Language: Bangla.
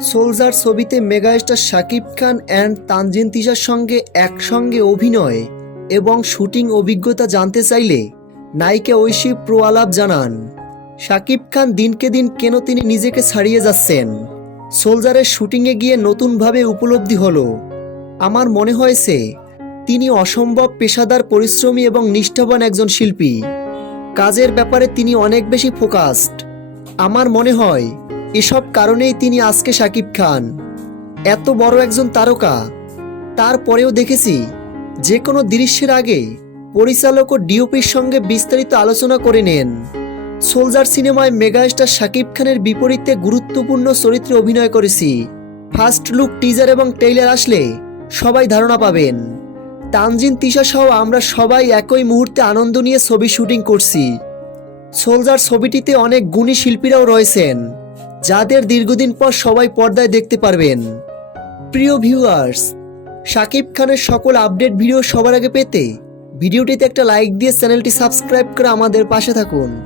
সোলজার ছবিতে মেগাস্টার শাকিব খান অ্যান্ড তানজিন তিশার সঙ্গে একসঙ্গে অভিনয় এবং শুটিং অভিজ্ঞতা জানতে চাইলে নায়িকা ঐশী প্রোয়ালাপ জানান, শাকিব খান দিনকে দিন কেন তিনি নিজেকে ছাড়িয়ে যাচ্ছেন? সোলজারের শুটিংয়ে গিয়ে নতুনভাবে উপলব্ধি হলো। আমার মনে হয়েছে, তিনি অসম্ভব পেশাদার, পরিশ্রমী এবং নিষ্ঠাবান একজন শিল্পী। কাজের ব্যাপারে তিনি অনেক বেশি ফোকাসড আমার মনে হয় এসব কারণেই তিনি আজকে শাকিব খান। এত বড় একজন তারকা। তারপরেও দেখেছি, যে কোনো দৃশ্যের আগে পরিচালক ও ডিওপির সঙ্গে বিস্তারিত আলোচনা করে নেন। সোলজার সিনেমায় মেগাস্টার শাকিব খানের বিপরীতে গুরুত্বপূর্ণ চরিত্রে অভিনয় করেছি। ফার্স্ট লুক, টিজার এবং ট্রেইলার আসলে সবাই ধারণা পাবেন। তানজিন, তিশা সহ আমরা সবাই একই মুহূর্তে আনন্দ নিয়ে ছবি শুটিং করছি। সোলজার ছবিটিতে অনেক গুণী শিল্পীরাও রয়েছেন। যাদের দীর্ঘদিন পর সবাই পর্দায় দেখতে পারবেন। প্রিয় ভিউয়ার্স শাকিব খানের সকল আপডেট ভিডিও সবার আগে পেতে ভিডিওটিতে একটা লাইক দিয়ে চ্যানেলটি সাবস্ক্রাইব করে আমাদের পাশে থাকুন।